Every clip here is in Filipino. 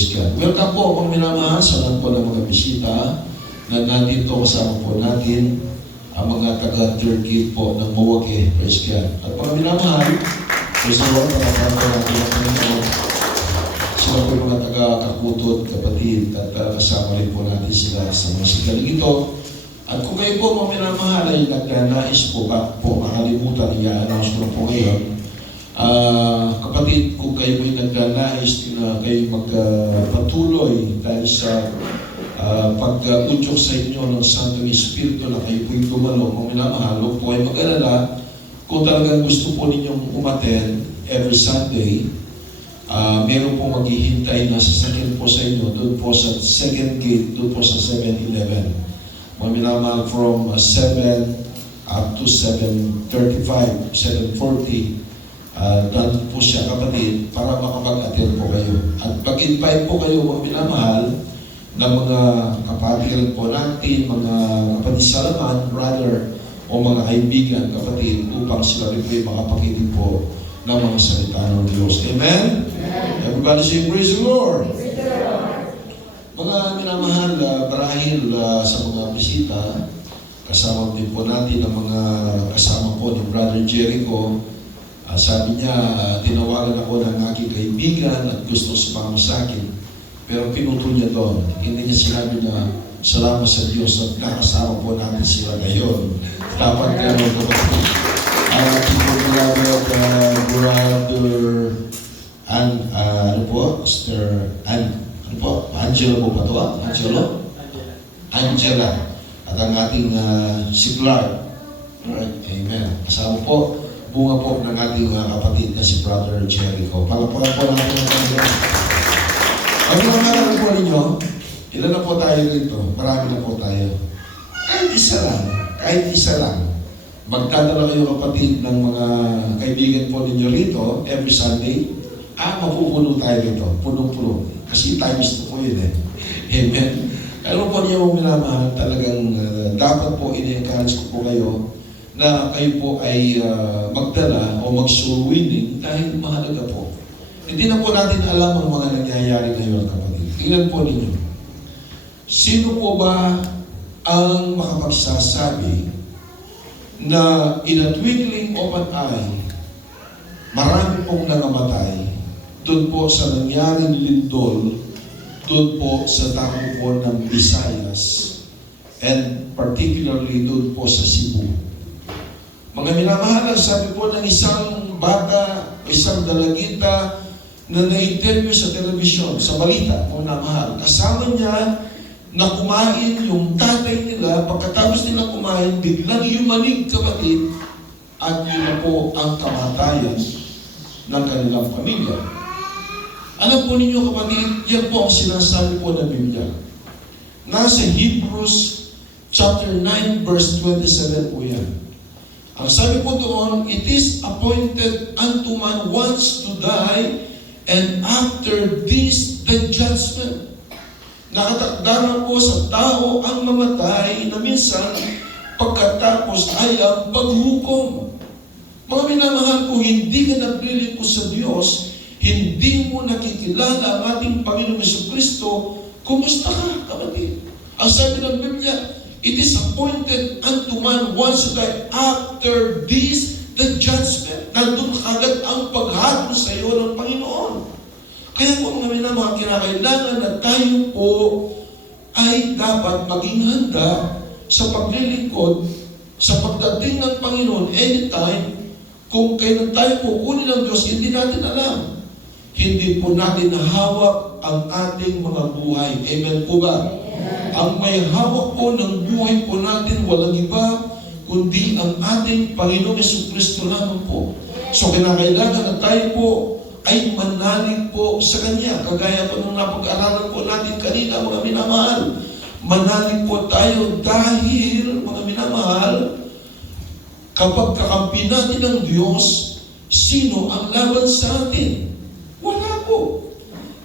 Praise God. Welcome po kung minamahal sa lahat po ng mga bisita na nandito kasama po natin ang mga taga-Turkey po ng Milwaukee. Praise God. At mga minamahal, praise the Lord, palakpakan po natin ang Panginoon. Sila po yung mga taga-Kakutod, kapatid, at kasama rin po natin sila sa mga sigaling ito. At kung kayo po mga minamahal ay nagnanais po ba po makalimutan, i-announce ko na po ngayon. Kapatid, kung kayo po'y nagnanais na kayo magpatuloy dahil sa pag-udyok sa inyo ng Santong Espiritu na kayo po'y dumalo, kung minamahal, huwag po kayo mag-alala. Kung talagang gusto po ninyong umattend every Sunday, meron po maghihintay na sasakyan po sa inyo doon po sa second gate, doon po sa 7-Eleven. Mga minamahal from 7 up to 7:35, 7:40. Doon po siya, kapatid, para makapag-attend po kayo. At pag-invite po kayo, mga minamahal, ng mga kapatiran po natin, mga kapatid salaman, brother, o mga kaibigan, kapatid, upang sila rin po makapakinig po ng mga salita ng Diyos. Amen? Everybody say, praise the Lord! Mga minamahal, marahil sa mga bisita, kasama din po natin ang mga kasama po ni Brother Jericho. Sabi niya, tinawagan ako ng aking kaibigan at gusto sumama sa akin. Pero pinutol niya doon. Hindi niya sinabi na, salamat sa Diyos at nakasama po natin sila ngayon. Dapat gano'n kapatid. Ating po beloved brother ano po? Sister ano po? Angelo po ba ito? Angela. At ang ating si Clark. Alright, amen. Kasama po. Bunga po ng ating kapatid na si Brother Jericho. Palapakan po natin ang Panginoon. Ang mga naman po ninyo, ilan na po tayo rito? Marami na po tayo. Kahit isa lang. Magdadala kayo kapatid ng mga kaibigan po ninyo rito every Sunday. Mapupuno tayo rito. Punong-puno. Kasi times 2 po yun eh. Amen. Alam po niyo mga minamahal, talagang dapat po ini-encourage ko po kayo na kayo po ay magdala o mag-soul winning dahil mahalaga po. Hindi na po natin alam ang mga nangyayari ngayon, kapatid. Tingnan po ninyo. Sino po ba ang makapagsasabi na in a twinkling of an eye, marami pong nangamatay doon po sa nangyaring lindol, doon po sa dako po ng Visayas, and particularly doon po sa Cebu. Mga minamahal, sabi po ng isang bata, isang dalagita na na-interview sa telebisyon, sa balita, mga minamahal, kasama niya na kumain yung tatay nila, pagkatapos nila kumain, biglang yumanig, kapatid, at yun na po ang kamatayan ng kanilang pamilya. Alam po ninyo, kapatid, yan po ang sinasabi po ng Biblia. Nasa Hebrews chapter 9, verse 27 po yan. Ang sabi po doon, it is appointed unto man once to die, and after this, the judgment. Nakatakda na po sa tao ang mamatay na minsan pagkatapos ay ang paghukom. Mga minamahal, kung hindi ka naglilingkod sa Diyos, hindi mo nakikilala ang ating Panginoong Jesucristo, kumusta ka, kapatid? Ang sabi ng Biblia, it is appointed unto man once to die, after this, the judgment. Nandun kagad ang paghatol sa iyo ng Panginoon. Kaya po mga minamahal, kinakailangan na tayo po ay dapat maging handa sa paglilingkod, sa pagdating ng Panginoon anytime. Kung kailan tayo kukunin ng Diyos, hindi natin alam. Hindi po natin hawak ang ating mga buhay. Amen po ba? Ang may hawak po ng buhay po natin, walang iba, kundi ang ating Panginoong Jesucristo lamang po. So, kinakailangan na tayo po ay manalig po sa Kanya. Kagaya po nung napag-aralan po natin kanina, mga minamahal. Manalig po tayo dahil, mga minamahal, kapag kakampi natin ng Diyos, sino ang laban sa atin? Wala po.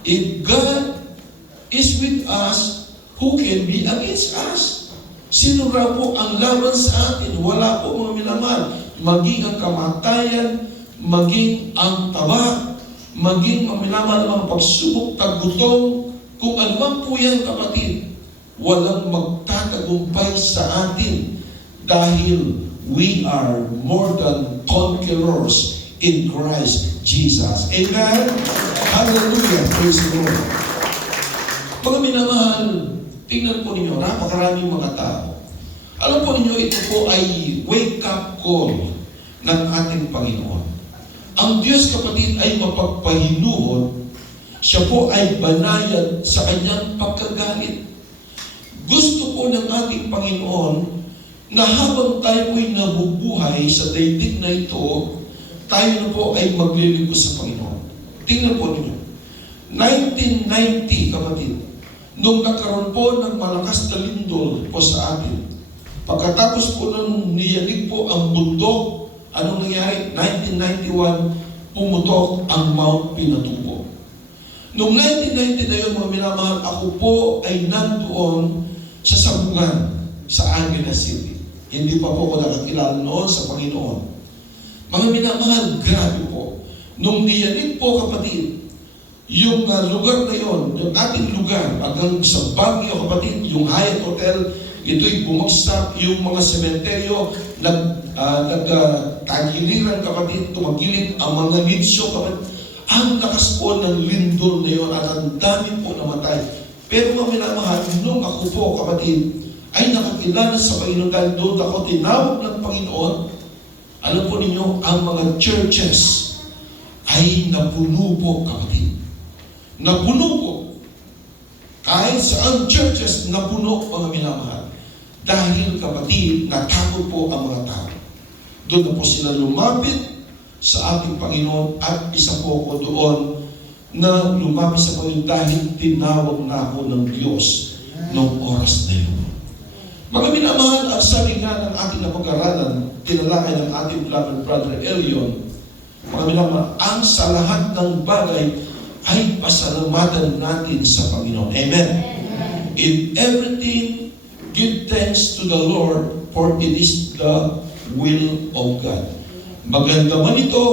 If God is with us, who can be against us? Sino raw po ang laban sa atin? Wala po, mga minamahal. Maging ang kamatayan, maging ang taba, maging maminamahal ng mga pagsubok, taggutom, kung ano man po yan, kapatid, walang magtatagumpay sa atin dahil we are more than conquerors in Christ Jesus. Amen? Hallelujah! Praise the Lord. Mga minamahal, tingnan po ninyo, napakaraming mga tao. Alam po ninyo, ito po ay wake-up call ng ating Panginoon. Ang Diyos, kapatid, ay mapagpahinuhon. Siya po ay banayad sa kanyang pagkagalit. Gusto po ng ating Panginoon na habang tayo po'y nabubuhay sa daigdig na ito, tayo na po ay maglilingkod sa Panginoon. Tingnan po ninyo. 1990, kapatid, nung nagkaroon po ng malakas na lindol po sa atin, pagkatapos po nung niyanig po ang bundok, anong nangyari? 1991, pumutok ang Mount Pinatubo. Noong 1990 na yun, mga minamahal, ako po ay nandoon sa sabungan sa Angeles City. Hindi pa po ako nakakilala noon sa Panginoon. Mga minamahal, grabe po. Nung niyanig po, kapatid, yung lugar na yon, yung ating lugar, hanggang sa Baguio, kapatid, yung Hyatt Hotel, ito'y bumagsak, yung mga sementeryo, nagtagiliran, kapatid, tumagilid ang mga linsyo, kapatid. Ang lakas po ng lindol na yun at ang dami po namatay. Pero mga minamahal, nung ako po, kapatid, ay nakakilala sa Panginoon dahil doon ako tinawag ng Panginoon. Alam po ninyo, ang mga churches ay napuno po, kapatid. Napuno po. Kahit saan churches napuno, mga minamahal. Dahil, kapatid, natakot po ang mga tao. Doon na po sila lumapit sa ating Panginoon at isa po ako doon na lumapit sa Panginoon dahil tinawag na ako ng Diyos noong oras na yun. Mga minamahal, ang sabi nga ng ating napag-aralan, tinalakay ng ating brother Elion, mga minamahal, ang sa lahat ng bagay ay pasalamatan natin sa Panginoon. Amen? In everything, give thanks to the Lord, for it is the will of God. Maganda man ito,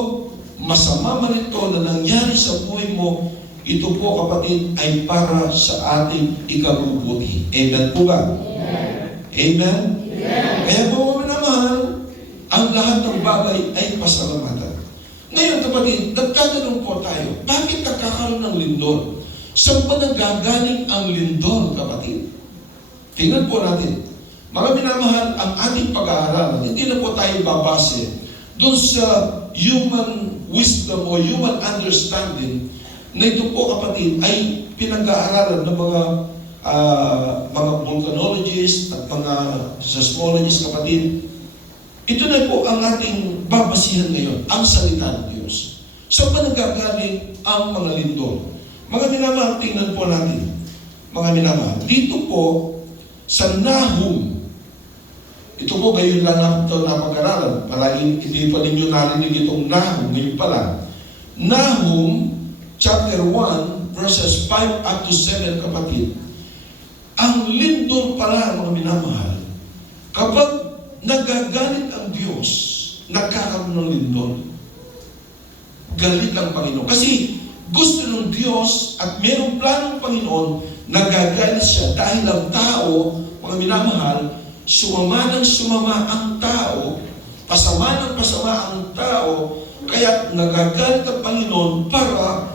masama man ito na nangyari sa buhay mo, ito po, kapatid, ay para sa ating ikabubuti. Amen po ba? Amen? Kaya po, minamahal, ang lahat ng bagay ay pasalamatan. Ngayon, kapatid, nagtatanong po tayo, bakit nagkakaroon ng lindol? Saan pa nagagaling ang lindol, kapatid? Tingnan po natin. Mga minamahal, ang ating pag-aaralan, hindi na po tayo babase doon sa human wisdom o human understanding na ito po, kapatid, ay pinag-aaralan ng mga volcanologists at mga seismologists, kapatid. Ito na po ang ating babasihan ngayon, ang salita ng Diyos. Saan pa nagagaling ang mga lindol? Mga minamahal, tingnan po natin. Mga minamahal, dito po sa Nahum, ito po ngayon lang ito napag-aralan. Palaging hindi pa ninyo narinig itong Nahum, ngayon pa lang. Nahum, chapter 1, verses 5 up to 7, kapatid. Ang lindol pala, mga minamahal, kapag nagagalit ang Diyos, nagkakaroon ng lindol. Galit ang Panginoon. Kasi gusto ng Diyos at mayroong planong Panginoon, nagagalit siya dahil ang tao, mga minamahal, sumama ng sumama ang tao, pasama ng pasama ang tao, kaya nagagalit ang Panginoon para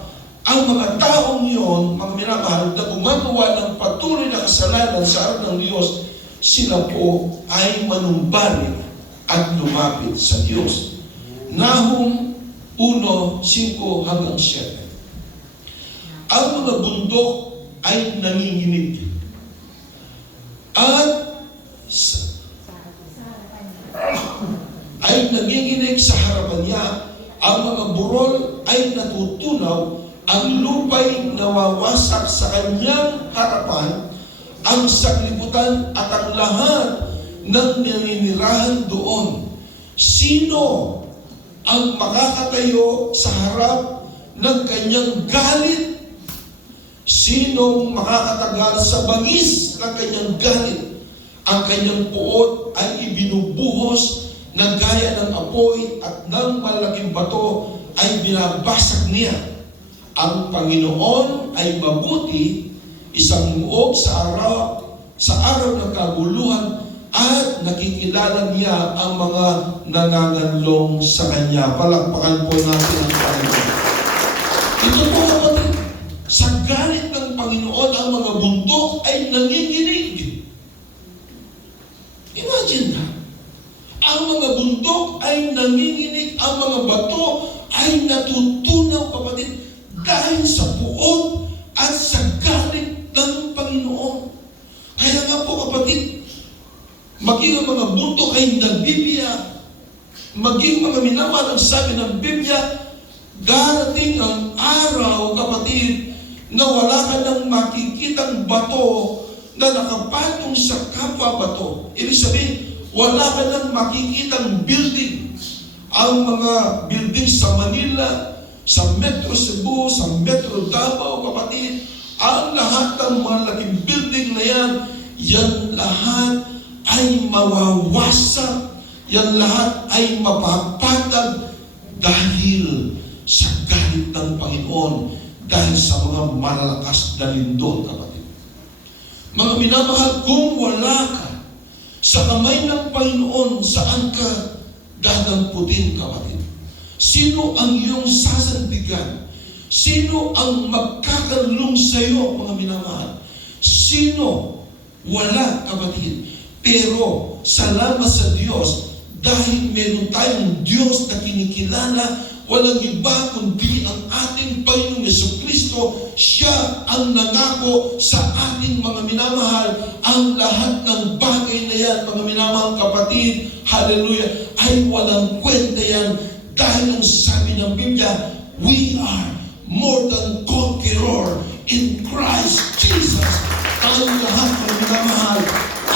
ang mga taong iyon, mga minamahal, na gumagawa ng patuloy na kasalanan sa harap ng Diyos, sila po ay manumbalik at lumapit sa Diyos. Nahum 1:5 hanggang 7. Ang mga bundok ay nanginginig. At ay nagiginig sa harapan niya. Ang mga burol ay natutunaw. Ang lupa'y nawawasak sa kanyang harapan. Ang saglibutan at ang lahat ng naninirahan doon. Sino ang makakatayo sa harap ng kanyang galit? Sinong makakatagal sa bangis ng kanyang galit? Ang kanyang puot ay ibinubuhos na gaya ng apoy at ng malaking bato ay binabasag niya. ang Panginoon ay mabuti, isang muog sa araw ng kaguluhan, at nakikilala niya ang mga nanganganlong sa Kanya. Palakpakan po natin ang Panginoon. Ito po kapatid, sa galit ng Panginoon, ang mga bundok ay nanginginig. Imagine na. Ang mga bundok ay nanginginig, ang mga bato ay natutunaw, kapatid, dahil sa puot at sa galit ng Panginoon. Kaya nga po, kapatid, maging ang mga bundok ay nagbibiyak, maging mga minamahal ang sabi ng Biblia, darating ang araw, kapatid, na wala ka nang makikitang bato na nakapatong sa kapwa bato. Ibig sabihin, wala ka nang makikitang building. Ang mga building sa Manila, sa Metro Cebu, sa Metro Davao, kapatid, ang lahat ng mga laking building na yan lahat ay mawawasak, yan lahat ay mapapatag dahil sa galit ng Panginoon, dahil sa mga malalakas na lindol, kapatid. Mga minamahal, kung wala ka sa kamay ng Panginoon, saan ka dadamputin, kapatid? Sino ang iyong sasandigan? Sino ang magkakalung sa iyo, mga minamahal? Sino? Wala, kapatid. Pero salamat sa Diyos dahil meron tayong Diyos na kinikilala, walang iba kundi ang ating Panginoong Jesucristo. Siya ang nangako sa ating mga minamahal. Ang lahat ng bagay na yan, mga minamahal kapatid, hallelujah, ay walang kwenta yan. Dahil ang sabi ng Biblia, we are more than conqueror in Christ Jesus. Ang lahat ng minamahal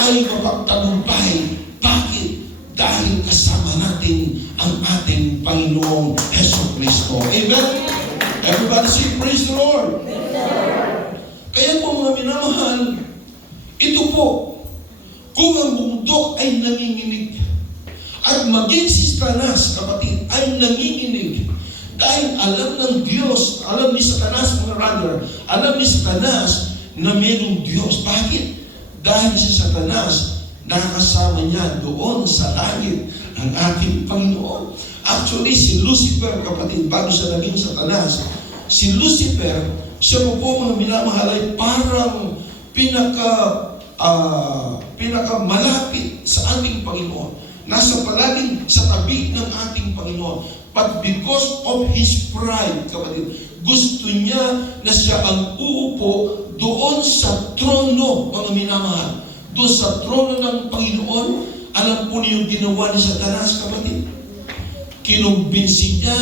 ay mapagtagumpay. Bakit? Dahil kasama natin ang ating Panginoong Jesucristo. Amen? Everybody say, praise the Lord. Kaya po mga minamahal, ito po, kung ang bundok ay nanginginig, at maging si Satanas, kapatid, ay nanginginig, dahil alam ng Diyos, alam ni Satanas, mga brother, alam ni Satanas na mayroong Diyos. Bakit? Dahil si Satanas, nakasama niya doon sa langit ang ating Panginoon. Actually, si Lucifer, kapatid, bago siya naging Satanas, si Lucifer, siya po mga minamahal ay parang pinakamalapit sa ating Panginoon. Nasa palaging sa tabi ng ating Panginoon. But because of his pride, kapatid, gusto niya na siya ang uupo doon sa trono, mga minamahal. Doon sa trono ng Panginoon. Alam po niyo yung ginawa ni Satanas, kapatid? Kinumbinsi niya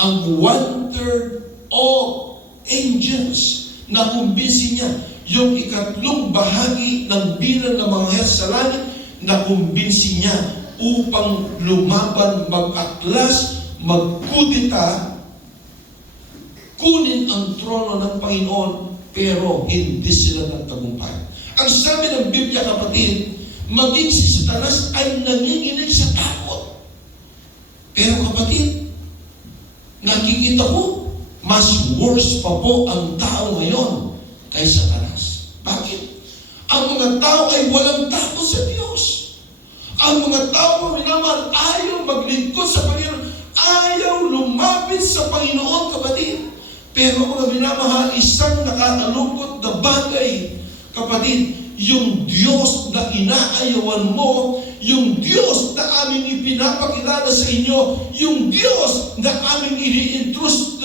ang 1/3 of angels. Nakumbinsi niya yung ikatlong bahagi ng bilang ng mga anghel sa langit. Nakumbinsi niya upang lumaban, mag-aklas, magkudita, kunin ang trono ng Panginoon, pero hindi sila nagtagumpay. Ang sabi ng Biblia, kapatid, maging si Satanas ay nanginginig sa takot. Pero kapatid, nakikita ko, mas worse pa po ang tao ngayon kay Satanas. Bakit? Ang mga tao ay walang takot sa Diyos. Ang mga tao, minamahal, ayaw maglingkod sa Panginoon, ayaw lumapit sa Panginoon, kapatid. Pero mga minamahal, isang nakakalungkot na bagay, kapatid, yung Diyos na inaayawan mo, yung Diyos na aming ipinapakilala sa inyo, yung Diyos na aming ini-introduce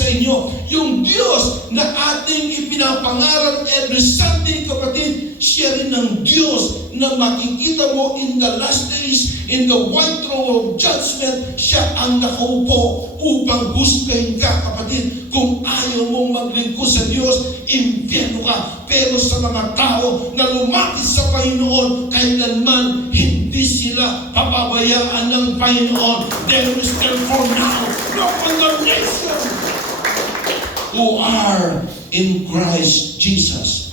sa inyo, yung Diyos na ating ipinapangaral every Sunday, kapatid, siya rin ang Diyos na makikita mo in the last days, in the white throne of judgment. Siya ang nakaupo upang husgahin ka, kapatid. Kung ayaw mong maglingkod sa Diyos, impyerno ka. Pero sa mga tao na lumapit sa Panginoon, kailanman hindi sila papabayaan ng Panginoon. There is therefore now no condemnation who are in Christ Jesus,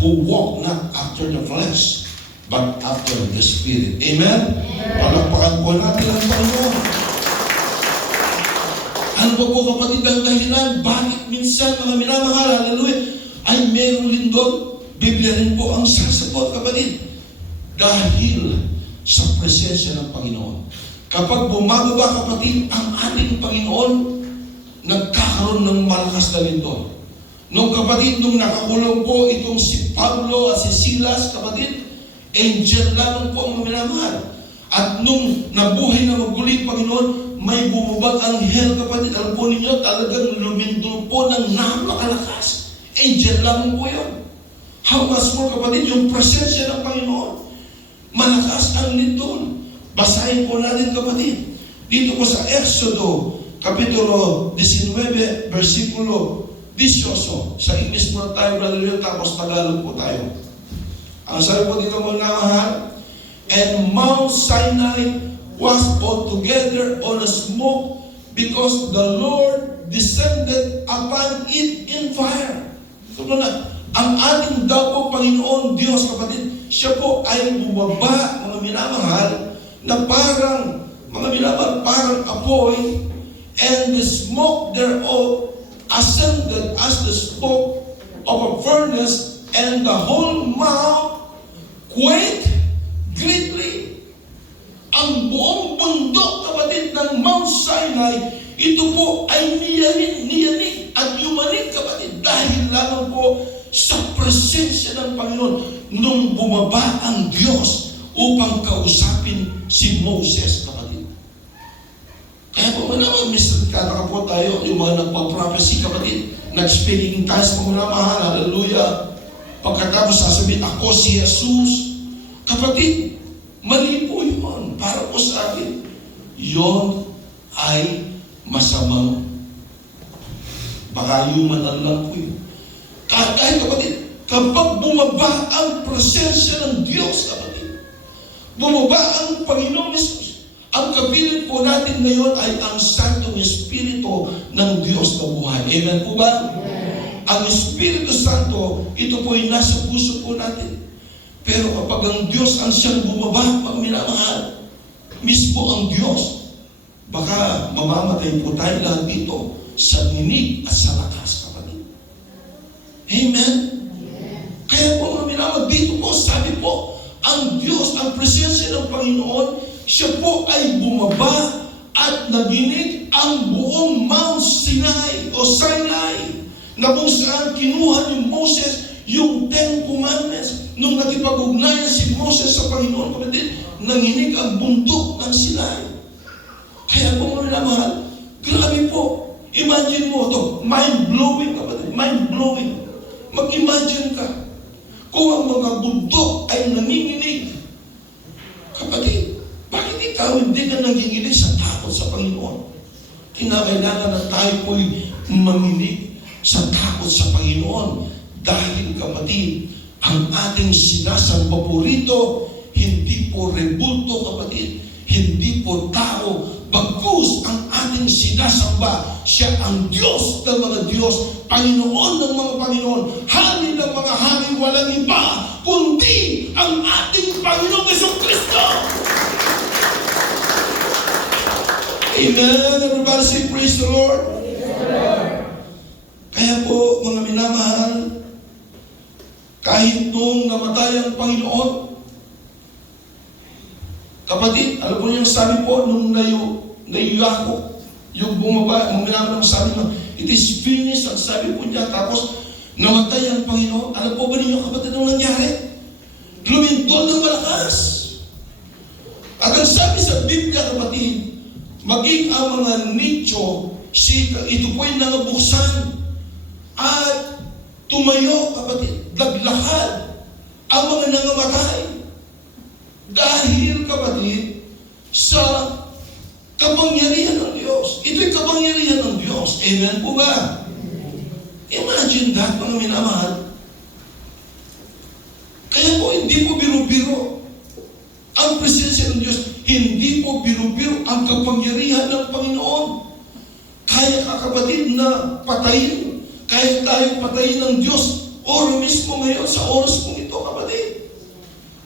who walk not after the flesh, but after the Spirit. Amen? Palakpakan po natin ang Panginoon. Ano pa po kapatid ang dahilan? Bakit minsan mga minamahal, hallelujah, ay meron din doon? Biblia rin po ang sasagot kapatid. Dahil sa presensya ng Panginoon. Kapag bumababa kapatid ang ating Panginoon, nagkakaroon ng malakas na lindol. Nung kapatid, nung nakakulong po itong si Pablo at si Silas, kapatid, angel lamang po ang minamahal. At nung nabuhay na magulit Panginoon, may bumubag anghel kapatid. Alam po ninyo, talagang lumindol po ng napakalakas. Angel lamang po yun. How much more kapatid, yung presensya ng Panginoon. Malakas ang lindol. Basahin po natin kapatid. Dito po sa Exodo, Kapitulo 19, versikulo 18. Sa English po tayo, brother Leo, tapos Tagalog po tayo. Ang sabi po dito mo na mahal, and Mount Sinai was altogether on a smoke because the Lord descended upon it in fire. So na, ang ating daw po Panginoon Diyos kapatid, siya po ay bumaba, mga minamahal, na parang, mga minamahal, parang apoy, and the smoke thereof ascended as the smoke of a furnace, and the whole mount quaked greatly. Ang buong bundok kapatid ng Mount Sinai, ito po ay niyanig at yumanig kapatid dahil lamang po sa presensya ng Panginoon nung bumaba ang Diyos upang kausapin si Moses kapatid. Kaya po naman, Mr. Kataka po tayo, yung mga nagpa-prophecy kapatid, nag-speaking tongues po muna mahal, hallelujah. Pagkatapos sasabihin, ako si Jesus. Kapatid, mali po yun. Para po sa akin, yun ay masamang baka humanan lang po yun. Dahil kapatid, kapag bumaba ang presensya ng Diyos, kapatid, bumaba ang Panginoong Jesus, ang kapiling po natin ngayon ay ang Santong Espiritu ng Diyos na buhay. Amen po ba? Amen. Ang Espiritu Santo, ito po ay nasa puso po natin. Pero kapag ang Diyos ang siyang bumaba, pag minamahal, mismo ang Diyos, baka mamamatay po tayo lahat dito sa ninig at sa lakas, kapatid. Amen? Amen. Kaya po mga minamahal, dito po, sabi po, ang Diyos, ang presensya ng Panginoon, siya po ay bumaba at naginig ang buong Mount Sinai o Sinai na kung saan kinuha ni Moses yung 10 Commandments. Nung nakipag-ugnayan si Moses sa Panginoon, kapatid, nanginig ang bundok ng Sinai. Kaya po mga minamahal, grabe po. Imagine mo ito, mind-blowing kapatid, mind-blowing. Mag-imagine ka, kung ang mga bundok ay nanginginig. Kapatid, bakit ikaw hindi ka nanginginig sa takot sa Panginoon? Kinakailangan na tayo po'y manginig sa takot sa Panginoon. Dahil kapatid, ang ating sinasamba po rito, hindi po rebulto kapatid, hindi po tao, bagkus ang ating sinasamba, siya ang Diyos ng mga Diyos, Panginoon ng mga Panginoon, hari ng mga hari, walang iba, kundi ang ating Panginoong Jesucristo. Amen. Everybody say praise the Lord. Kaya po mga minamahal, kahit nung namatay ang Panginoon, kapatid, alam po niyo yung sabi po nung nayuyako, yung bumaba, ang minamahal sabi mo, it is finished, ang sabi po niya, tapos namatay ang Panginoon. Alam po ba ninyo kapatid ang nangyari? Lumindol ng malakas. At ang sabi sa Biblia kapatid, maging ang mga nicho, ito po'y nangabuksan at tumayo, kapatid, naglakad ang mga nangamatay. Dahil, kapatid, sa kapangyarihan ng Diyos. Ito'y kapangyarihan ng Diyos. Amen po ba? Imagine that, mga minamahal. Kaya po, hindi po biro-biro ang presensya ng Diyos. Hindi po biro-biro ang kapangyarihan ng Panginoon. Kaya ka, kapatid, na patayin. Kaya tayo patayin ng Diyos oro mismo ngayon sa oras kong ito, kapatid.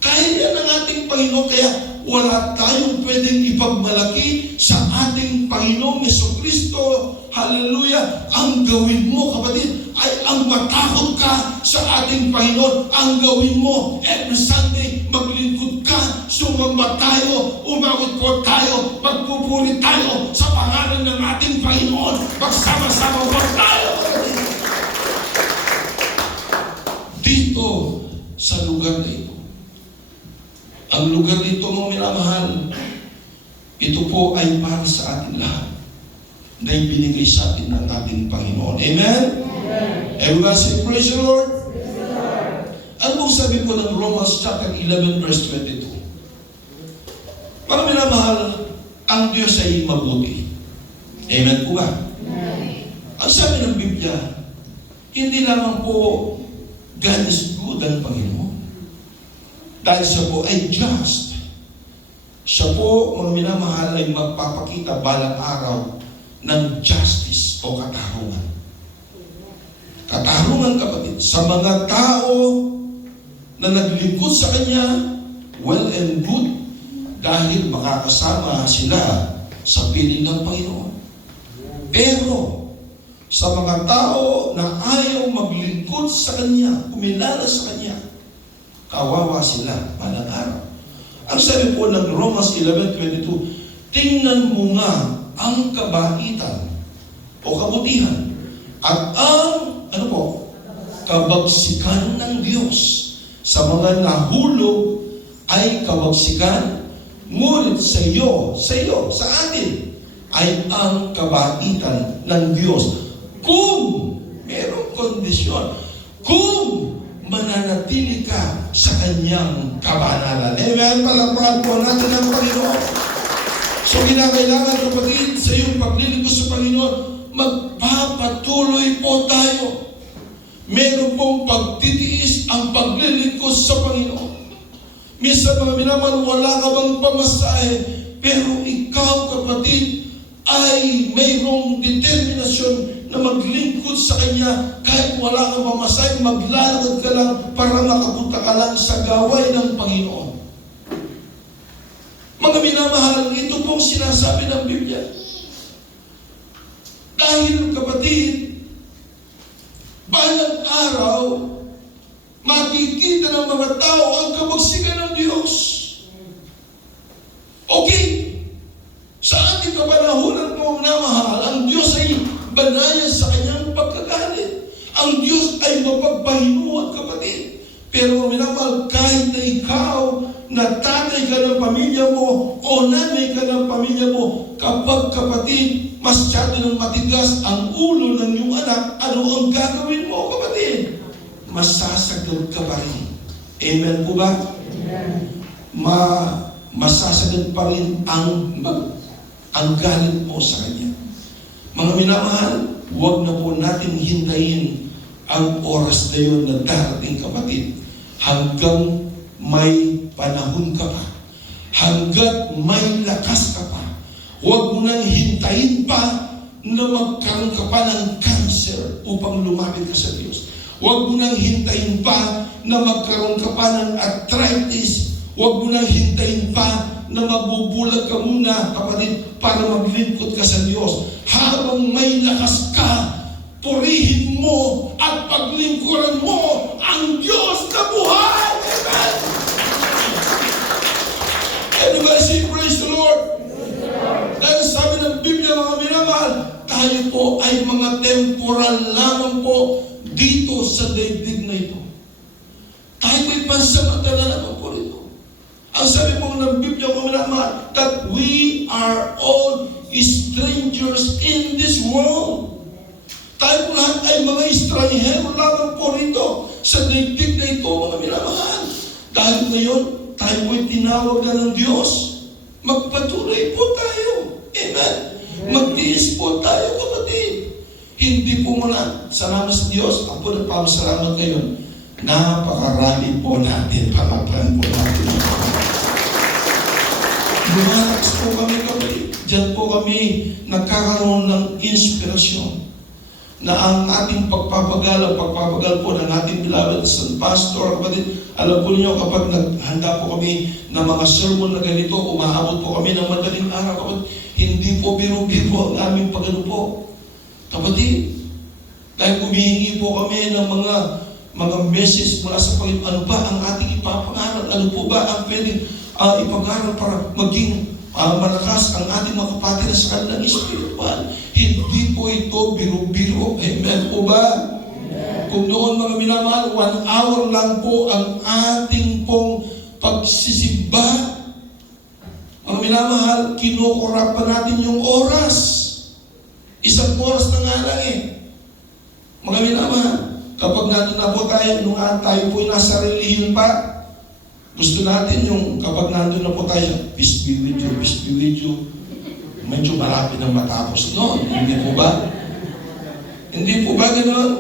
Kaya yan ang ating Panginoon. Kaya wala tayong pwedeng ipagmalaki sa ating Panginoong Jesucristo. Hallelujah! Ang gawin mo, kapatid, ay ang matakot ka sa ating Panginoon. Ang gawin mo, every Sunday, maglingkod ka, sumamba tayo, umawit po tayo, magpupuri tayo sa pangalan ng ating Panginoon. Magsama-sama po tayo. Dito, sa lugar na ito. Ang lugar dito, mga minamahal, ito po ay para sa ating lahat na ibinigay sa atin ng ating Panginoon. Amen? Amen. Everyone say, praise the Lord. Praise the Lord. Ano pong sabi po ng Romans chapter 11 verse 22? Mga minamahal, ang Diyos ay mabuti. Amen po ba? Amen. Ang sabi ng Biblia, hindi lamang po God is good ang Panginoon. Dahil siya po ay just. Siya po, mga minamahal, ay magpapakita balang araw ng justice o katarungan. Katarungan, kapatid, sa mga tao na naglingkod sa Kanya, well and good, dahil makakasama sila sa piling ng Panginoon. Pero, sa mga tao na ayaw maglingkod sa Kanya, kumilala sa Kanya, kawawa sila balang araw. Ang sabi po ng Romans 11:22, tingnan mo nga ang kabaitan o kabutihan at ang kabagsikan ng Diyos sa mga nahulog ay kabagsikan, ngunit sa iyo, sa atin ay ang kabaitan ng Diyos. Kung merong kondisyon, kung mananatili ka sa Kanyang kabanalan. Amen? Palakpakan po natin ang Panginoon. So, kinakailangan, kapatid, sa iyong paglilingkod sa Panginoon, magpapatuloy po tayo. Meron pong pagtitiis ang paglilingkod sa Panginoon. Minsan, mga minamahal, wala ka bang pamasahe, pero ikaw, kapatid, ay mayroong determinasyon na maglingkod sa Kanya kahit wala kang pamasahe, maglalakad ka lang para makapunta ka lang sa gaway ng Panginoon. Mga minamahal, ito pong sinasabi ng Biblia. Dahil, kapatid, balang araw, makikita ng mga tao ang kabagsikan ng Diyos. Okay, sa ating kapanahunan, mga minamahal, ang Diyos ay banayan sa Kanyang pagkagalit. Ang Diyos ay mapagpahinuan, kapatid. Pero minamahal, kahit na ikaw, na tatay ka ng pamilya mo o nanay ka ng pamilya mo, kapag, kapatid, masyado ng matigas ang ulo ng iyong anak, ano ang gagawin mo, kapatid? Masasagad ka pa rin. Amen po ba? Amen. Masasagad pa rin ang galit mo sa Kanya. Mga minamahal, huwag na po natin hintayin ang oras na yun na darating, kapatid, hanggang may panahon ka pa, hanggat may lakas ka pa. Huwag mo nang hintayin pa na magkaroon ka pa ng cancer upang lumapit ka sa Diyos. Huwag mo nang hintayin pa na magkaroon ka pa ng arthritis. Huwag mo nang hintayin pa na mabubulag ka muna, kapatid, para maglingkod ka sa Diyos. Habang may lakas ka, purihin mo at paglingkuran mo ang Diyos na buhay. Amen! Everybody say, praise the Lord. Dahil sabi ng Biblia, mga minamahal, tayo po ay mga temporal lamang po dito sa daigdig na ito. Tayo po'y pansamantala lamang po rito. Ang sabi po ng Biblia, mga minamahal, that we are all strangers in this world. Tayo po lahat ay mga estranghero lamang po rito sa daigdig na ito, mga minamahal. Dahil ngayon, tayo po'y tinawag na ng Diyos. Magpatuloy po tayo. Amen. Magtiis po tayo, kapatid. Hindi po muna. Salamat sa Diyos. Ako nagpapasalamat ngayon. Napakarami po natin. Palapan po natin. Lumalakas po kami, kapatid. Diyan po kami nagkakaroon ng inspirasyon. na ang ating pagpapagal po ng ating beloved San Pastor, kapatid, alam po niyo kapag naghanda po kami ng mga sermon na ganito, umaabot po kami ng madaling araw, kapatid, hindi po biro-biro ang aming pagano po. Kapatid, dahil humihingi po kami ng mga message mula sa Panginoon, ano ba ang ating ipapangaral? Ano po ba ang pwedeng ipangaral para maging malakas ang ating mga kapatid sa kanilang spiritual? Hindi po ito biro-biro. Amen po ba? Amen. Kung noon mga minamahal, 1 hour lang po ang ating pong pagsisimba. Mga minamahal, kinukurap pa natin yung oras. 1 oras na nga lang eh. Mga minamahal, kapag nandun na po tayo, nung tayo po nasa relihiyon pa, gusto natin yung kapag nandun na po tayo, peace be with you, medyo marami nang matapos noon. Hindi po ba? Hindi po ba ganoon?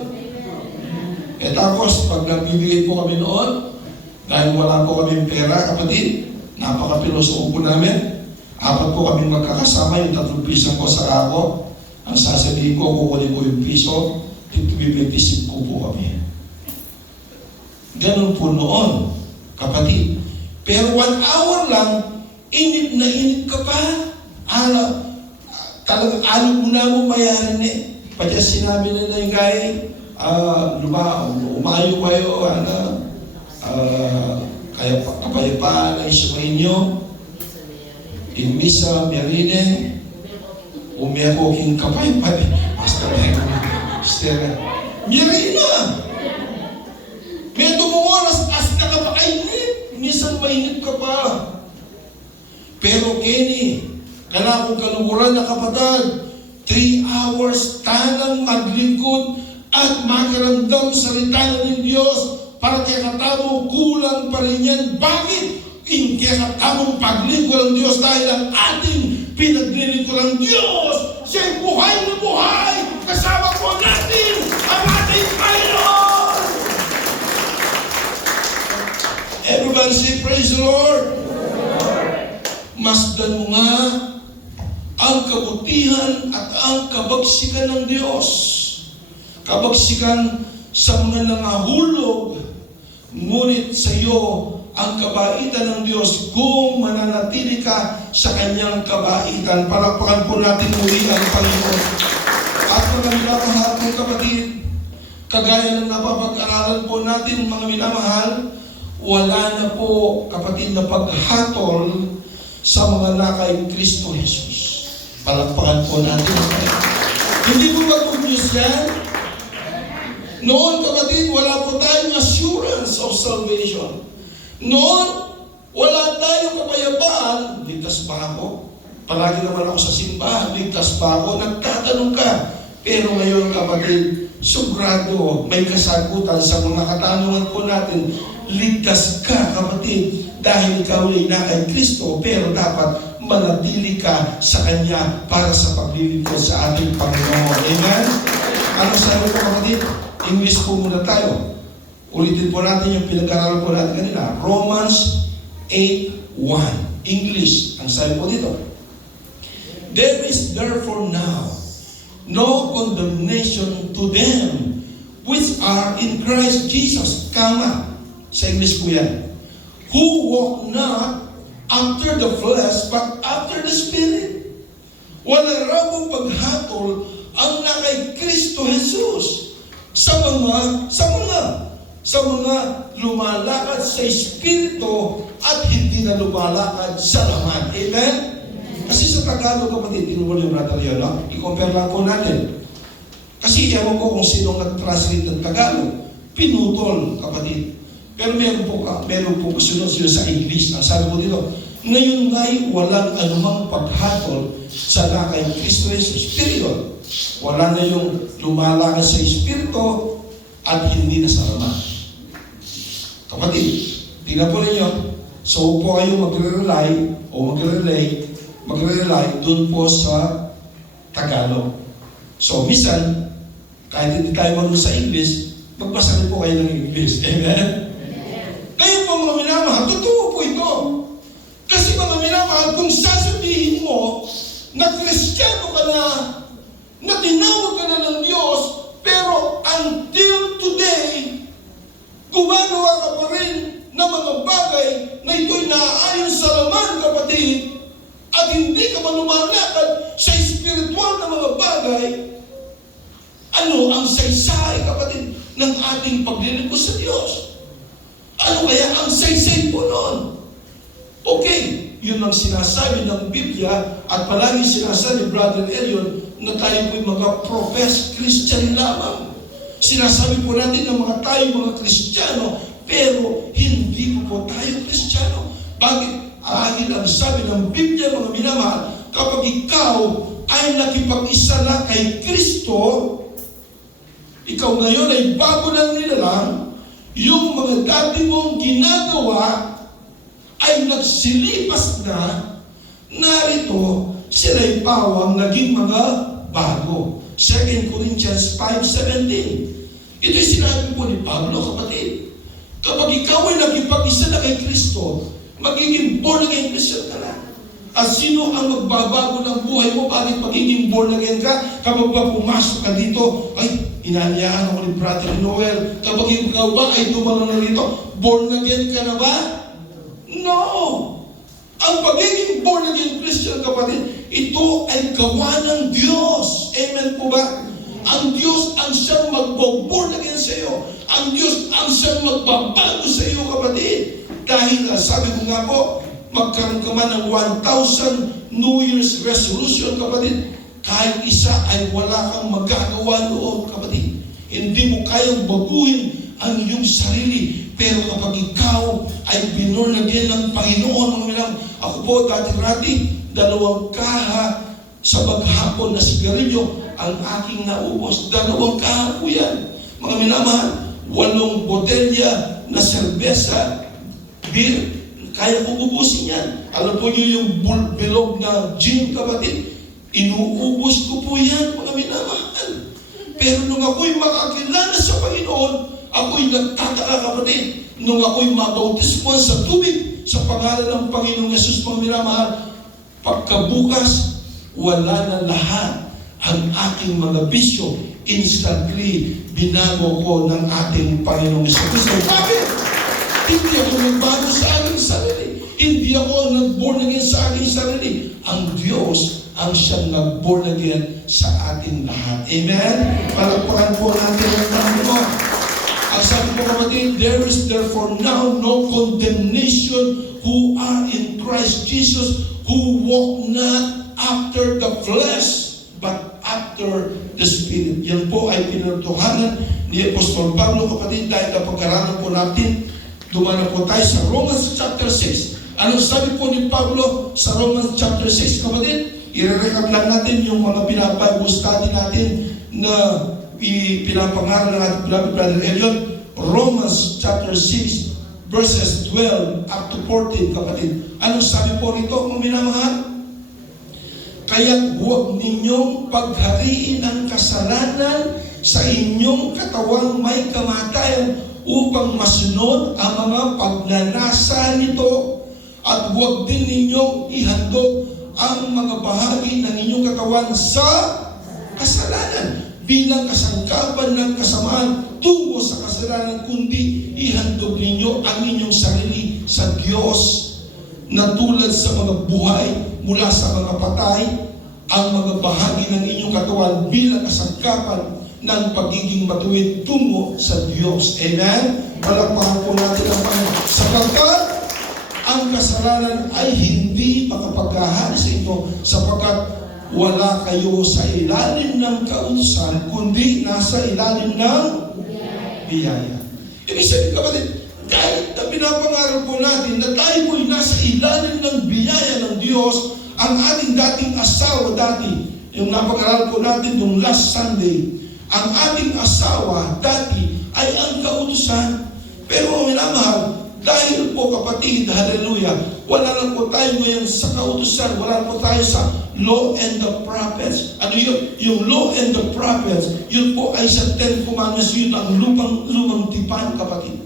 Eh tapos, pag nagbibigay po kami noon, dahil wala po kami pera, kapatid, napaka-piloso po namin. 4 po kami magkakasama, yung 3 piso ko sa ako. Ang sasabihin ko, kukunin ko yung piso, 25 po kami. Ganun po noon, kapatid. Pero 1 hour lang, init na init ka pa. Talagang alog mo na mo mayarin eh. Pati sinabi na yung guy, umayo kayo, kaya kapayapaan ay sumainyo. In misa merine, umiyako king kapayapaan. Basta merina! May tumuoras, as na ka pa kainit. Minsan mainit ka pa. Pero Kenny, kala kong kalukuran na kapatid, 3 hours tanang maglingkod at makaramdam sa salita ng Diyos para kaya katamo kulang pa rin yan. Bakit? Kaya katamong paglingkod ng Diyos dahil ang ating pinaglilingkod ng Diyos, siya'y buhay na buhay. Kasama po natin ang ating Panginoon. Everybody say, praise the Lord. Masdan mo nga ang kabutihan at ang kabagsikan ng Diyos. Kabagsikan sa mga nangahulog, ngunit sa iyo ang kabaitan ng Diyos kung mananatili ka sa Kanyang kabaitan. Palakpakan po natin muli ang Panginoon. At mga minamahal kong kapatid, kagaya ng napapag-aralan po natin mga minamahal, wala na po kapatid na paghatol sa mga lakay Kristo Jesus. Palakpakan po natin ang Panginoon. Hindi po ba good news yan? Noon kapatid, wala po tayong assurance of salvation. Noon, wala tayong kapayapaan. Ligtas ba ako? Palagi naman ako sa simbahan. Ligtas ba ako? Nagtatanong ka. Pero ngayon kapatid, sobrado may kasagutan sa mga katanungan po natin. Ligtas ka kapatid dahil ikaw ay na kay Kristo, pero dapat manatili ka sa Kanya para sa paglilingkod sa ating Panginoon. Amen? Ano sabi ko kapatid? English po muna tayo. Ulitin po natin yung pinag-aralan po natin kanina. Romans 8:1. English. Ang sabi po dito. There is therefore now no condemnation to them which are in Christ Jesus. Kama. Sa English po yan. Who walk not after the flesh, but after the Spirit. Wala raw mong paghatol ang nakay Kristo Jesus sa mga lumalakad sa Espiritu at hindi na lumalakad sa laman. Amen? Kasi sa Tagalog, kapatid, tinubol yung brother yun, no? I-compare lang po natin. Kasi ewan ko kung sinong nag-translate ng Tagalog. Pinutol, kapatid. Pero meron po kasunod sa English. Ang sabi ko dito, ngayon nga'y walang anumang paghatol sa lakay Kristo Jesus. Period. Wala na yung lumalakad sa Espiritu at hindi na sa laman. Kapatid, tingnan po ninyo, so po kayo magre-rely doon po sa Tagalog. So, minsan, kahit hindi tayo marunong sa English, magbasa rin po kayo ng English. Amen? Kayo po mga minamahal, totoo po ito. Kasi mga minamahal, kung sasabihin mo na Kristiyano ka na tinawag ka na ng Diyos, lumalakad sa espiritual na mga bagay, ano ang saysay, kapatid, ng ating paglilingkod sa Diyos? Ano kaya ang saysay po noon? Okay, yun ang sinasabi ng Biblia at palagi sinasabi ni Brother Elion na tayo po'y mga professed Christian lamang. Sinasabi po natin na tayo mga Kristiyano, pero hindi po tayo Kristiyano. Bakit? Dahil ang sabi ng Biblia, mga minamahal, kapag ikaw ay nakipag-isa na kay Kristo, ikaw ngayon ay bago ng nilalang, yung mga dati mong ginagawa ay nagsilipas na, narito, sila'y pawang naging mga bago. 2 Corinthians 5:17. Ito'y sinabi po ni Pablo, kapatid. Kapag ikaw ay nakipag-isa na kay Kristo, magiging born again Christian ka na. At sino ang magbabago ng buhay mo? Bakit magiging born again ka? Kapag ba pumasok ka dito, ay, inanyahan ako ni Brother Noel. Kapag ikaw ba ay dumalo na dito, born again ka na ba? No! Ang pagiging born again Christian, kapatid, ito ay gawa ng Diyos. Amen po ba? Ang Diyos ang siyang mag-born again sa iyo. Ang Diyos ang siyang magbabago sa iyo, kapatid. Dahil, sabi ko nga po, magkaroon ka man ng 1,000 New Year's resolution, kapatid, kahit isa ay wala kang magagawa noon, kapatid. Hindi mo kayang baguhin ang iyong sarili. Pero kapag ikaw ay binurnagin ng Panginoon, ako po dati-rati, 2 kaha sa maghapon na sigarilyo ang aking naubos. 2 kaha po yan. Mga minamahal, 8 botelya na serbesa, beer, kaya ko ubusin yan. Alam po niyo yung bilog na gin, kapatid, inuubos ko po yan, mga minamahal. Pero nung ako'y makakilala sa Panginoon, ako'y nagtataka, kapatid. Nung ako'y mabautismuhan sa tubig, sa pangalan ng Panginoong Yesus, mga minamahal, pagkabukas, wala na lahat ang aking mga bisyo. Instantly, binago ko ng ating Panginoong Yesus. Bakit? Hindi ako nagbago sa aking sarili. Hindi ako nag-born again sa aking sarili. Ang Diyos ang siyang nag-born again sa ating lahat. Amen? Palagpakan po natin ang Panginoon. Ang sabi po, kapatid, there is therefore now no condemnation who are in Christ Jesus, who walk not after the flesh, but after the Spirit. Yan po ay pinatuhanan ni Apostol Pablo, kapatid, dahil napag-aralan po natin. Dumana po tayo sa Romans chapter 6. Anong sabi po ni Pablo sa Romans chapter 6, kapatid? I-recap lang natin yung mga Bible study natin na pinapangaral ng ating Brother Elion. Romans chapter 6 verses 12 up to 14, kapatid. Anong sabi po rito, mga minamahal? Kaya't huwag ninyong paghariin ang kasalanan sa inyong katawang may kamatayan upang masunod ang mga pagnanasa nito, at huwag din ninyong ihandog ang mga bahagi ng inyong katawan sa kasalanan bilang kasangkapan ng kasamaan tungo sa kasalanan, kundi ihandog ninyo ang inyong sarili sa Diyos na tulad sa mga buhay mula sa mga patay, ang mga bahagi ng inyong katawan bilang kasangkapan ng pagiging matuwid tungo sa Diyos. Amen? Palakpakan po natin ang Panginoon. Sapagkat ang kasalanan ay hindi makapaghahari sa inyo, sapagkat wala kayo sa ilalim ng kautusan, kundi nasa ilalim ng biyaya. Ibig sabihin, kapatid, kahit na pinapangarap po natin na tayo po'y nasa ilalim ng biyaya ng Diyos, ang ating dating asawa dati, yung napag-aral po natin nung last Sunday, ang ating asawa dati ay ang kautusan. Pero minamahal, dahil po, kapatid, hallelujah, wala lang po tayo ngayon sa kautusan, wala lang po tayo sa law and the prophets. Ano yun? Yung law and the prophets, yun po ay sa 10 Commandments, yun ang lumang tipan, kapatid.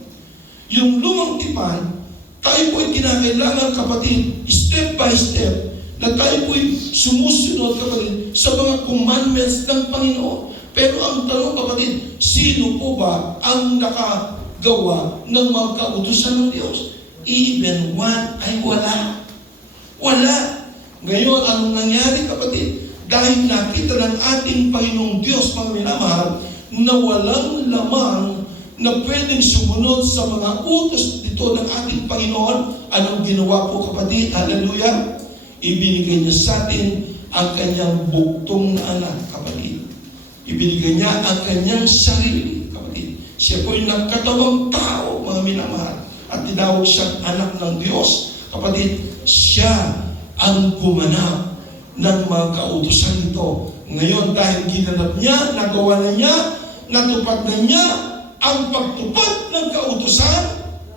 Yung lumang tipan, tayo po ay kinakailangan, kapatid, step by step, na tayo po ay sumusunod, kapatid, sa mga commandments ng Panginoon. Pero ang tanong, kapatid, sino po ba ang nakagawa ng mga kautusan ng Diyos? Even one ay wala. Wala. Ngayon, anong nangyari kapatid? Dahil nakita ng ating Panginoong Diyos, mga minamahal, na walang lamang na pwedeng sumunod sa mga utos dito ng ating Panginoon, anong ginawa po kapatid? Hallelujah! Ibinigay niya sa atin ang kanyang buktong na anak, kapatid. Ibinigay niya ang kanyang sarili, kapatid. Siya po yung nagkatawang tao, mga minamahal. At tinawag siyang anak ng Diyos. Kapatid, siya ang gumanap ng mga kautusan nito. Ngayon, dahil ginanap niya, nagawa na niya, natupad na niya, ang pagtupad ng kautusan,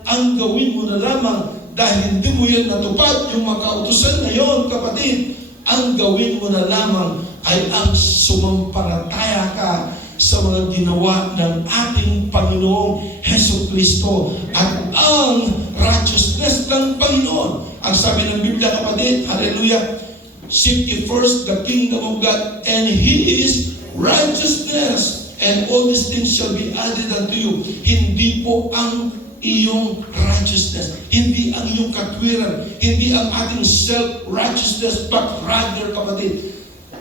ang gawin mo na lamang dahil hindi mo yan natupad, yung mga kautusan na yon, kapatid, ang gawin mo na lamang ay ang sumampalataya ka sa mga ginawa ng ating Panginoong Jesucristo at ang righteousness ng Panginoon. Ang sabi ng Biblia, kapatid, hallelujah, seek ye first the kingdom of God and His righteousness, and all these things shall be added unto you. Hindi po ang iyong righteousness, hindi ang iyong katwiran, hindi ang ating self-righteousness, but rather, kapatid,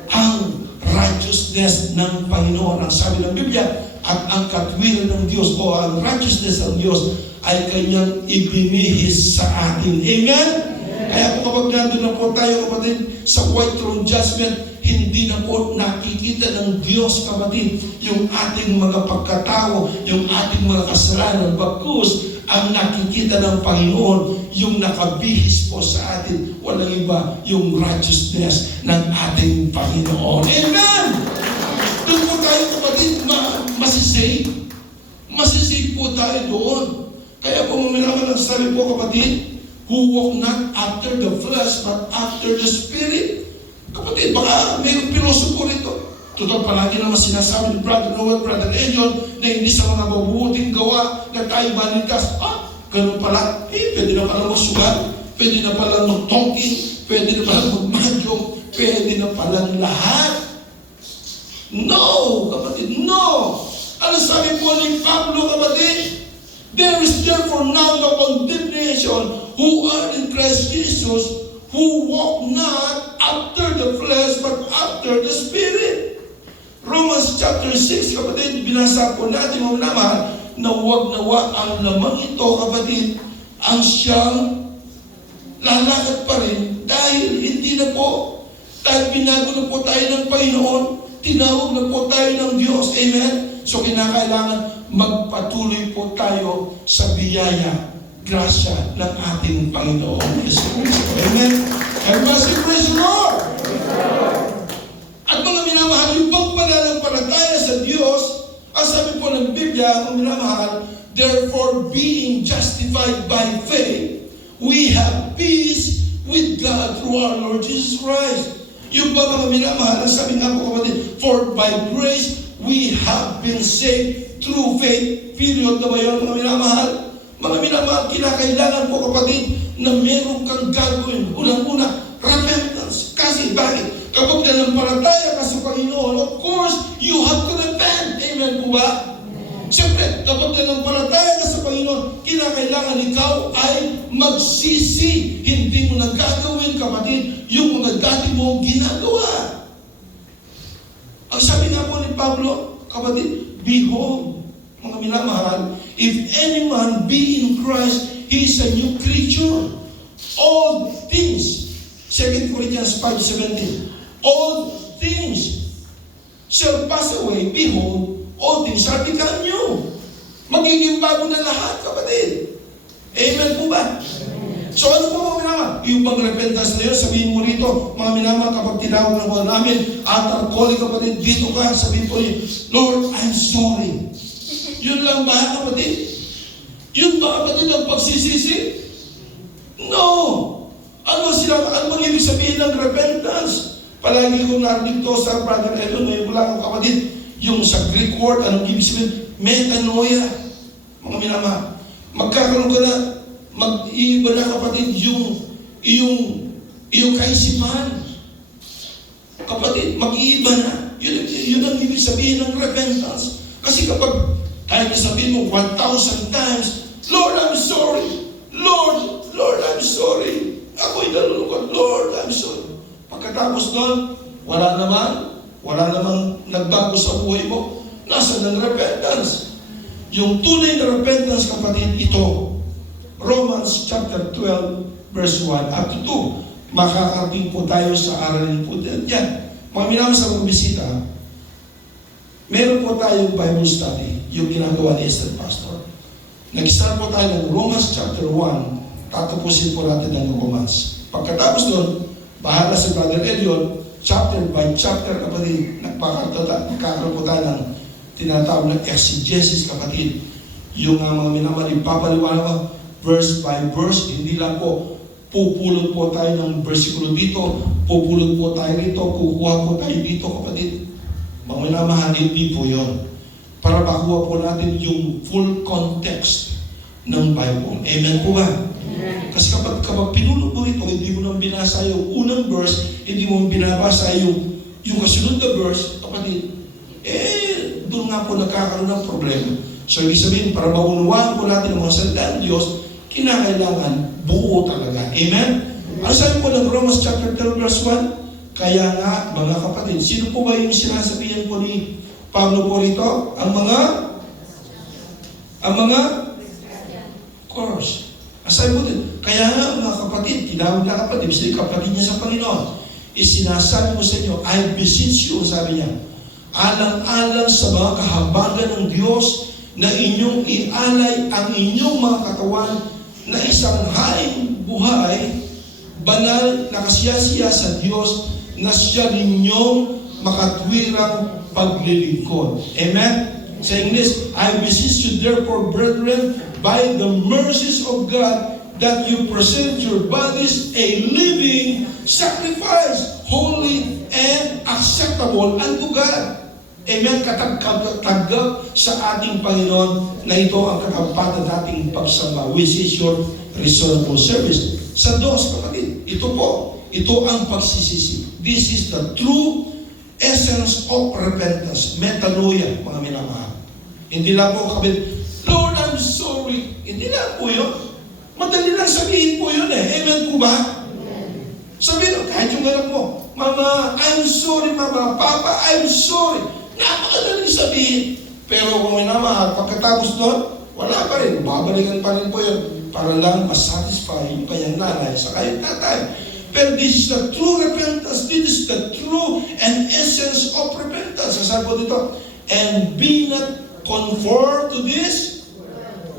ang righteousness ng Panginoon. Ang sabi ng Biblia, at ang katwiran ng Diyos o ang righteousness ng Diyos ay kanyang ibinihis sa atin. Amen? Kaya po kapag nandun na po tayo, kapatid, sa white throne judgment, hindi na po nakikita ng Diyos, kapatid, yung ating mga pagkatao, yung ating mga kasalanan. Bagkus, ang nakikita ng Panginoon, yung nakabihis po sa atin, walang iba, yung righteousness ng ating Panginoon. Amen! Doon po tayo, kapatid, masisave. Masisave po tayo doon. Kaya po maminaman ang sabi po, kapatid, who walk not after the flesh, but after the Spirit. Kapatid, baka mayroong pilosopo rito. Total, palagi naman sinasabi ni Brother Noel, Brother Elion, na hindi sa mga mabubuting gawa na tayo maligtas. Ganun pala. Pwede na pala magsugal, pwede na pala magtongking, pwede na pala magmadyong, pwede na pala lahat. No, kapatid, no! Ano sabi po ni Pablo, kapatid? There is therefore now no condemnation who are in Christ Jesus, who walk not after the flesh, but after the Spirit. Romans chapter 6, kapatid, binasa po natin mga naman na huwag nawa ang lamang ito, kapatid, ang siyang lalakad pa rin dahil hindi na po, dahil binago na po tayo ng Panginoon, tinawag na po tayo ng Diyos. Amen? So kinakailangan magpatuloy po tayo sa biyaya, grasya ng ating Panginoon Jesus Cristo. Amen? And praise the Lord! At mga minamahal, yung pagpananampalataya sa Diyos, ang sabi po ng Biblia, mga minamahal, therefore being justified by faith, we have peace with God through our Lord Jesus Christ. Yung ba mga minamahal, ang sabi nga po kapatid, for by grace we have been saved through faith. Period na ba yun mga minamahal? Mga minamahal, kinakailangan po kapatid na meron kang gagawin. Unang-una, repentance. Kasi bakit? Kapag nanampalataya ka sa Panginoon, of course, you have to repent. Amen po ba? Siyempre, kapag nanampalataya ka sa Panginoon, kinakailangan ikaw ay magsisi. Hindi mo na gagawin, kapatid, yung mga dati mong ginagawa. Ang sabi nga po ni Pablo, kapatid, behold, mga minamahal, if any man be in Christ, he is a new creature. All things, 2 Corinthians 5:17, all things shall pass away. Behold, all things are become new. Magiging bago na lahat, kapatid. Amen po ba? So ano po mga minama? Yung bang repentance na yun, sabihin mo rito, mga minama, kapag tinawag ng mga namin, at alcoholic, kapatid, dito ka, sabihin po niyo, Lord, I'm sorry. Yun lang ba, kapatid? Yun ba, kapatid, ang pagsisisi? No! Ano bang ibig sabihin ng repentance? Palagi kong narinig to sa Brother Elon, ngayon wala akong kapatid, yung sa Greek word, anong ibig sabihin? Metanoia. Mga minama, magkakaroon ka na, mag-iiba na kapatid yung kaisipan. Kapatid, mag-iiba na. Yun ang ibig sabihin ng repentance. Kasi kapag tayo sabihin mo 1,000 times, Lord, I'm sorry. Lord, I'm sorry. Ako'y nalulungkot. Lord, I'm sorry. pagkatapos nun, wala namang nagbago sa buhay mo. Nasaan ang repentance? Yung tunay na repentance, kapatid, ito. Romans chapter 12, verse 1 up to 2. Makakarating po tayo sa aralin po din yan. Mga minamahal sa mga bisita, meron po tayong Bible study, yung ginagawa ni Esther Pastor. Nag-start po tayo ng Romans chapter 1, tatapusin po natin ng Romans. Pagkatapos doon, bahala si Brother Elion, chapter by chapter, kapatid, nagkakaroon po tayo ng tinatawag na exegesis, kapatid. Yung mga minamahal, ipapaliwanag verse by verse, hindi lang po pupulot po tayo ng versikulo dito, pupulot po tayo rito, kukuha po tayo dito, kapatid. Mga minamahal, hindi po yun. Para makuha po natin yung full context ng Bible. Amen po ba? Kasi kapag pinulot mo ito, hindi mo nang binasa yung unang verse, hindi mo binabasa yung kasunod na verse, kapatid, doon nga po nagkakaroon ng problema. So, ibig sabihin, para maunawaan po natin ang mga salita ng Diyos, kinakailangan buo talaga. Amen? Ano sabi po ng Romans chapter 12 verse 1? Kaya nga, mga kapatid, sino po ba yung sinasabihan po ni Pablo po rito? Ang mga course. Sabi po din, kaya nga mga kapatid, tinawag na kapatid, sila kapatid niya sa Panginoon, sinasabi mo sa inyo, I beseech you, sabi niya, alang-alang sa mga kahabagan ng Diyos na inyong ialay ang inyong mga katawan na isang haing buhay, banal na kasiyasiya sa Diyos na siya ninyong makatwirang paglilingkod. Amen? Sa English, I beseech you therefore, brethren, by the mercies of God, that you present your bodies a living sacrifice, holy and acceptable unto God. Amen? Katanggap sa ating Panginoon na ito ang katampatan nating pagsamba, which is your reasonable service. Sa Diyos, kapatid, ito ang pagsisisi. This is the true essence of repentance. Metanoia, mga minamahal. Hindi lang po kapatid, Lord, I'm sorry. Hindi lang po yun. Madali lang sabihin po yun eh. Amen po ba? Sabihin, kahit yung anak mo, Mama, I'm sorry, Mama. Papa, I'm sorry. Napakadali sabihin. Pero kung minamahal, pagkatapos doon, wala pa rin. Babalikan pa rin po yun para lang masatisfy yung kanyang nanay sa kanyang tatay. Pero this is the true repentance. This is the true and essence of repentance. Sasabi po dito, and be not conformed to this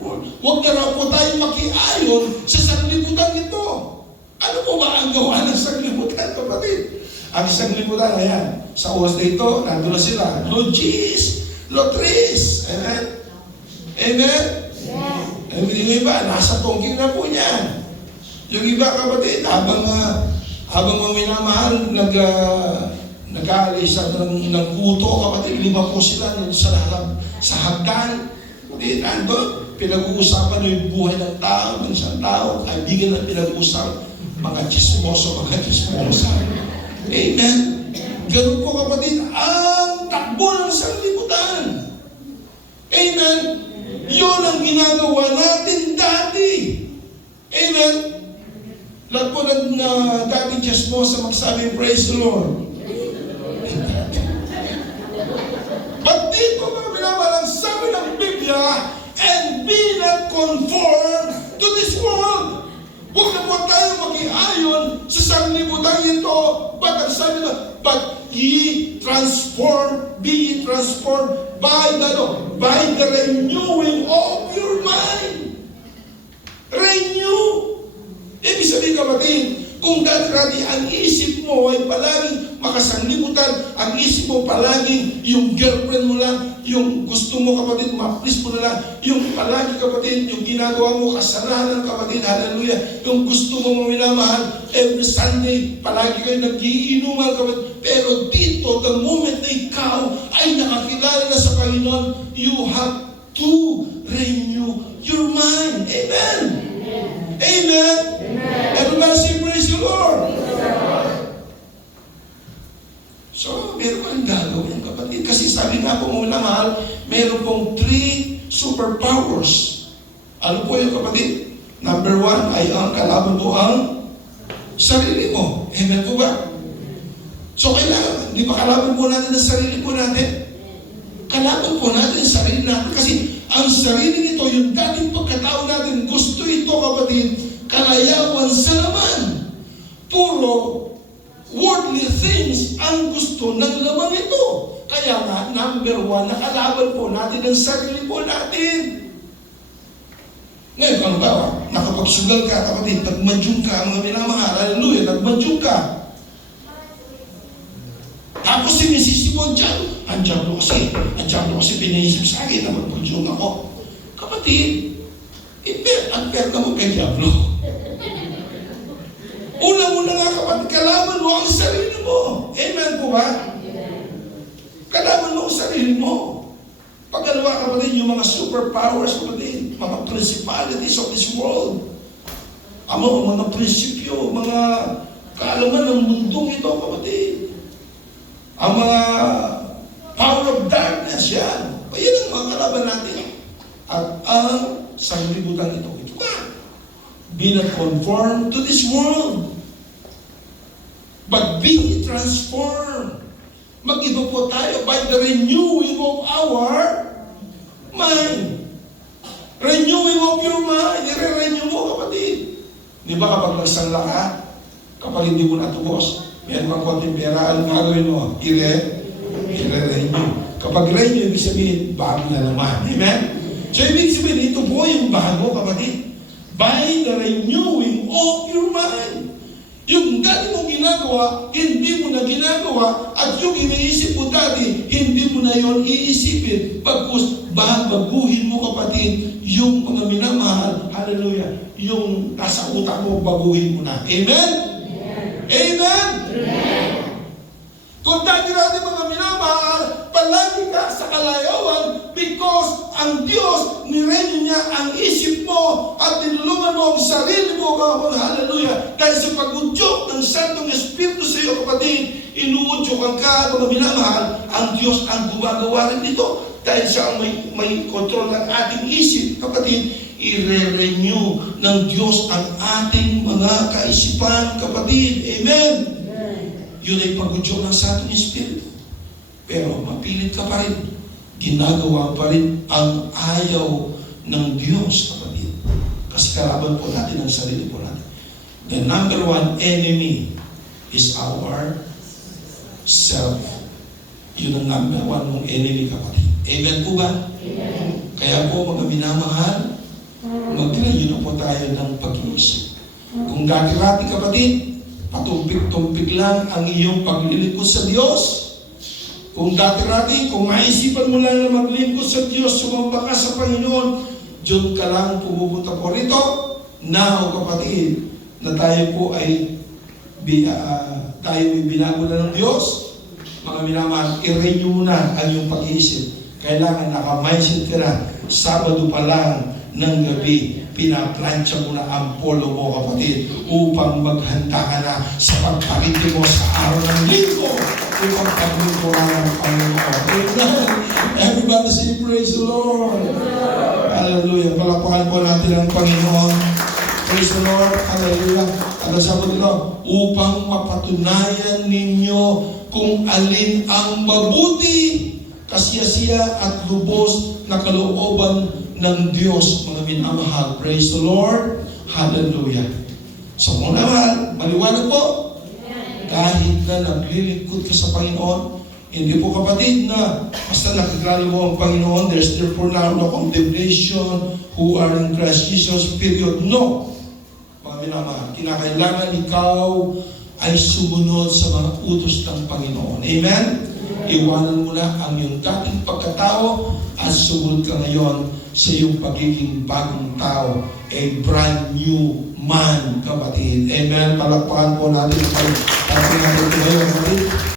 world. Huwag na raw po tayo makiayon sa sanglibutan ito. Ano po ba ang gawa ng sanglibutan, kapatid? Ang sanglibutan, ayan, sa oras na ito, nandun na sila. Logis, Lotris. Amen? Amen? Yung iba, nasa tongking na po niyan. Yung iba, kapatid, habang mga minamahal, nag-aalis ng kuto, kapatid, 5 po sila sa hagdan. Nandun, pinag-uusapan yung buhay ng tao, ng isang tao, kaibigan na pinag-uusapan, mga chismoso. Amen? Ganun po, kapatid, ang takbo ng sanglibutan. Amen? Yun ang ginagawa natin dati. Amen? Lahat po na dating chismosa magsabi, praise the Lord. But dito, mga minamahal, sabi ng Biblia, and be not conformed to this world. Huwag na po tayo mag-iayon sa sanglibutan ito. But ang sabi na, but be ye transformed by the renewing of your mind. Renew. Ibig sabihin, kapatid, kung dati ang isip mo ay palaging makasanglibutan, ang isip mo palaging yung girlfriend mo lang, yung gusto mo, kapatid, ma-please mo na lang, yung palagi, kapatid, yung ginagawa mo, kasalanan, kapatid, hallelujah, yung gusto mo minamahal, every Sunday, palagi kayo nag-iinuman, kapatid, pero dito, the moment na ikaw ay nakakilala na sa Panginoon, you have to renew your mind. Amen? Amen? Everybody say, praise the Lord. So, meron kang gagawin, kapatid. Kasi sabi nga po, mga mahal, meron pong 3 superpowers. Ano po yung kapatid? Number 1 ay ang kalaban mo ang sarili mo. Amen po ba? So kailangan, di ba kalaban po natin ang sarili po natin? Kalaban po natin ang sarili natin kasi ang sarili nito, yung dating pagkatao natin, gusto ito kapatid, kalayawan sa laman. Puro worldly things ang gusto ng laman ito. Kaya nga, number one, nakalaban po natin ang sarili po natin. Ngayon, ano ba? Nakapagsugal ka, kapatid, nagmadyong ka, mga minamahal, hallelujah, nagmadyong ka. Tapos sinisisi mo ang Diablo kasi pinaisip sa akin na magmadyong ako. Kapatid, unfair ka mo kay Diablo. Una-una nga kapatid, kalaban mo ang sarili mo. Amen po ba? Kalaban mo ang sarili mo. Pagkalawa kapatid, yung mga superpowers kapatid, mga principalities of this world, mga prinsipyo, mga kaalaman ng mundong ito kapatid, ang mga power of darkness, yan. Yan ang mga kalaban natin. At ang sanglibutan ito, ito ba? Be not conformed to this world, but be transformed. Mag-iba po tayo by the renewing of our mind. Renewing of your mind. I-renew mo, kapatid. Di ba kapag nagsanla ka, kapag hindi mo natubos, meron kang konting pera, anong gagawin mo? I-renew. Kapag renew, ibig sabihin, bago na naman. Amen? So, ibig sabihin, ito po yung bago, kapatid. By the renewing of your mind. Yung dati mong ginagawa, hindi mo na ginagawa, at yung iniisip mo dati, hindi mo na yon iisipin. Pagkus, baguhin mo kapatid, yung mga minamahal, hallelujah, yung nasa utak mo, baguhin mo na. Amen? Amen? Amen? Amen. Kung dati natin mga minamahal, palagi ka sa kalayawan because ang Diyos, nirenew niya ang isip mo at tinulungan mo ang sarili mo, kapatid, hallelujah. Dahil sa pag-udyok ng Santong Espiritu sa iyo, kapatid, inuudyokan ka, mga minamahal, ang Diyos ang gumagawa rin dito. Dahil siya ang may kontrol ng ating isip, kapatid, i-renew ng Diyos ang ating mga kaisipan, kapatid. Amen? Yun ay pag-udyok ng Santong Espiritu. Pero mapilit ka pa rin. Ginagawa pa rin ang ayaw ng Diyos, kapatid. Kasi kalaban po natin ang sarili po natin. The number one enemy is our self. Yun ang number one mong enemy, kapatid. Amen po ba? Amen. Kaya po, mga minamahal, mag-renew na po tayo ng pag-iisip. Kung dati-dati, kapatid, patumpik-tumpik lang ang iyong paglilingkod sa Diyos. Kung dati-dati, kung maisipan mo lang na maglingkod sa Diyos, sumamba ka sa Panginoon, diyon ka lang pumupunta po rito. Now, kapatid, na tayo po ay binago na ng Diyos, mga minamahal, i-renew mo na ang iyong pag-iisip. Kailangan naka-mindset ka na, Sabado pa lang ng gabi, pinaplansya mo na ang polo mo, kapatid, upang maghanda ka na sa pagpakiti mo sa araw ng linggo, upang paglingkuran ng Panginoon. Amen. Everybody say, praise the Lord. Hallelujah. Palakpakan po natin ang Panginoon. Praise the Lord. Hallelujah. Ano sabi nito? Upang mapatunayan ninyo kung alin ang mabuti, kasiyasiya at lubos na kalooban ng Diyos, mga minamahal. Praise the Lord. Hallelujah. So kung naman, maliwanag po, kahit na naglilingkod ka sa Panginoon, hindi po kapatid na basta nakagalo mo ang Panginoon, there's therefore now no condemnation who are in Christ Jesus, period. No. Mga minamahal, kinakailangan ikaw ay sumunod sa mga utos ng Panginoon. Amen? Iwanan mo na ang iyong dating pagkatao at sumunod ka ngayon sa iyong pagiging bagong tao, a brand new man, kapatid. Amen? Palakpakan po natin ang pag-tapin natin ngayon, kapatid.